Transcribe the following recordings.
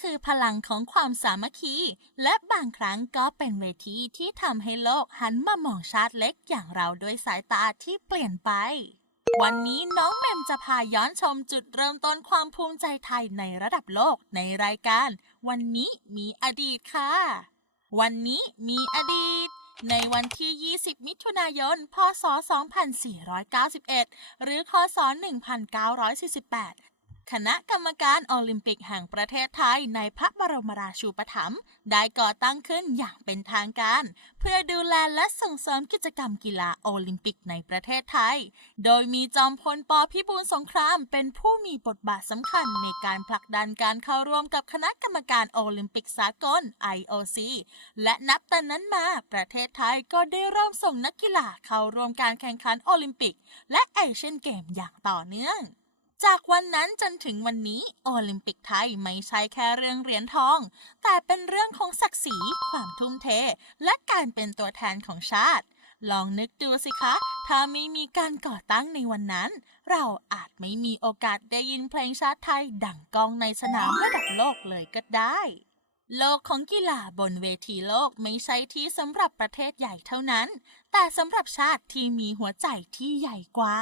คือพลังของความสามัคคี และบางครั้งก็เป็นเวทีที่ทำให้โลกหันมามองชาติเล็กอย่างเราด้วยสายตาที่เปลี่ยนไป วันนี้น้องแมมจะพาย้อนชมจุดเริ่มต้นความภูมิใจไทยในระดับโลกในรายการ วันนี้มีอดีตค่ะ วันนี้มีอดีตในวันที่ 20 มิถุนายน พศ 2491 หรือคศ 1948 คณะกรรมการโอลิมปิกแห่งประเทศไทยในพระบรมราชูปถัมภ์ได้ก่อตั้งขึ้นอย่างเป็นทางการ เพื่อดูแลและส่งเสริมกิจกรรมกีฬาโอลิมปิกในประเทศไทย โดยมีจอมพลปพิบูลสงคราม เป็นผู้มีบทบาทสำคัญในการผลักดันการเข้าร่วมกับคณะกรรมการโอลิมปิกสากล IOC และนับแต่นั้นมาประเทศไทยก็ได้เริ่มส่งนักกีฬาเข้าร่วมการแข่งขันโอลิมปิก และเอเชียนเกมอย่างต่อเนื่อง จากวันนั้นจนถึงวันนี้ โอลิมปิกไทยไม่ใช่แค่เรื่องเหรียญทอง แต่เป็นเรื่องของศักดิ์ศรี ความทุ่มเท และการเป็นตัวแทนของชาติ ลองนึกดูสิคะ ถ้าไม่มีการก่อตั้งในวันนั้น เราอาจไม่มีโอกาสได้ยินเพลงชาติไทยดังก้องในสนามระดับโลกเลยก็ได้ โลกของกีฬาบนเวทีโลกไม่ใช่ที่สำหรับประเทศใหญ่เท่านั้น แต่สำหรับชาติที่มีหัวใจที่ใหญ่กว่า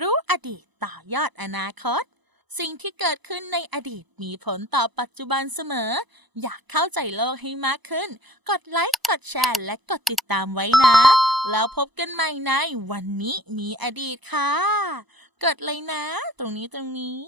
รู้อดีตต่อยอดอนาคต สิ่งที่เกิดขึ้นในอดีตมีผลต่อปัจจุบันเสมอ อยากเข้าใจโลกให้มากขึ้น กดไลค์ กดแชร์ และกดติดตามไว้นะ แล้วพบกันใหม่ในวันนี้มีอดีตค่ะ กดเลยนะ ตรงนี้ตรงนี้